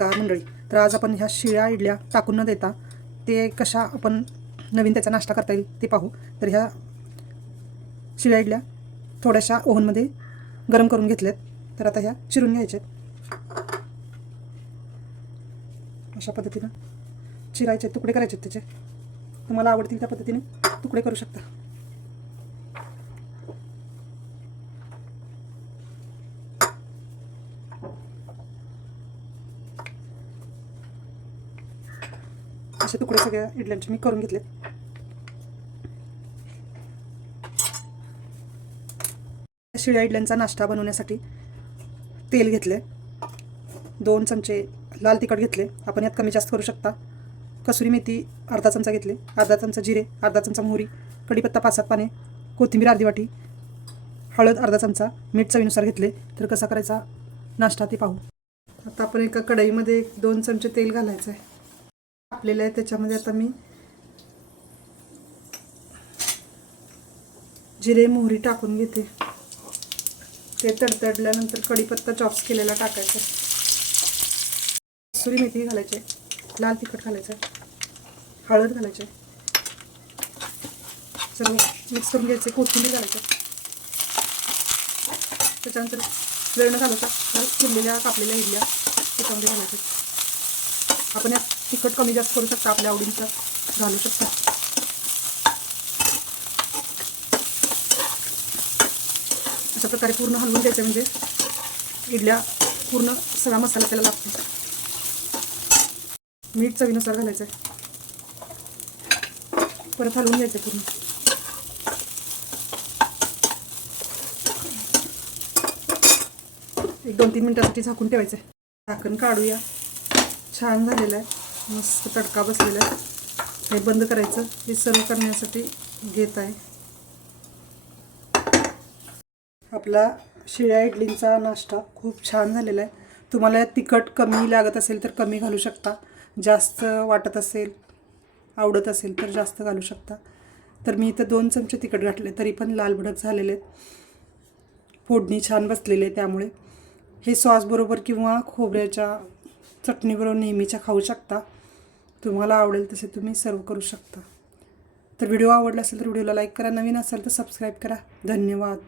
नमस्कार मंडळी. तर आज आपण ह्या शिळ्या इडल्या टाकून न देता ते कशा आपण नवीन त्याचा नाश्ता करता येईल ते पाहू. तर ह्या शिळ्या इडल्या थोड्याशा ओव्हनमध्ये गरम करून घेतल्यात. तर आता ह्या चिरून घ्यायच्यात अशा पद्धतीनं चिरायचे तुकडे करायचे त्याचे. तुम्हाला आवडतील त्या पद्धतीने तुकडे करू शकता. असे तुकडे सगळ्या इडल्यांचे मी करून घेतले शिळ्या इडल्यांचा नाश्ता बनवण्यासाठी तेल घेतले. दोन चमचे लाल तिखट घेतले. आपण यात कमी जास्त करू शकता. कसुरी मेथी अर्धा चमचा घेतले. अर्धा चमचा जिरे अर्धा चमचा मोहरी कढीपत्ता पाच सात पाने कोथिंबीर अर्धी वाटी हळद अर्धा चमचा मीठ चवीनुसार घेतले. तर कसा करायचा? नाश्ता ते पाहू. आता आपण एका कढईमध्ये दोन चमचे तेल घालायचं आहे कापलेलं आहे त्याच्यामध्ये आता मी जिरे मोहरी टाकून घेते. ते तडतडल्यानंतर कढीपत्ता चॉप्स केलेला टाकायचा. सुरी मेथी घालायचे लाल तिखट घालायचं हळद घालायचे सर्व मिक्स करून घ्यायचे कोथिंबीर घालायचं त्याच्यानंतर वेळ न घालायचा तर कापलेल्या इडल्या त्याच्यामध्ये घालायच्या आपण यात तिखट कमी जास्त करू शकता आपल्या आवडीनुसार घालू शकता. अशा प्रकारे पूर्ण हलवून द्यायचं म्हणजे इडल्या पूर्ण सगळा मसाला त्याला लागतो. मीठ चवीनुसार घालायचं आहे परत हलवून घ्यायचं पूर्ण. एक दोन तीन मिनटासाठी झाकून ठेवायचं आहे झाकण काढूया. छान झालेलं आहे. मस्त तडका बसलेला आहे. हे बंद करायचं. हे सर्व करण्यासाठी घेत आहे. आपला शिळ्या इडलींचा नाश्ता खूप छान झालेला आहे. तुम्हाला तिखट कमी लागत असेल तर कमी घालू शकता. जास्त वाटत असेल आवडत असेल तर जास्त घालू शकता. तर मी इथं दोन चमचे तिखट घातले तरी पण लाल भडक झालेले आहेत. फोडणी छान बसलेले आहे त्यामुळे. हे सॉसबरोबर किंवा खोबऱ्याच्या चटणीबरोबर नेहमीच्या खाऊ शकता. तुम्हाला आवडेल तसे तुम्ही सर्व करू शकता. तर व्हिडिओ आवडला असेल तर व्हिडिओला लाईक करा. नवीन असेल तर सबस्क्राईब करा. धन्यवाद.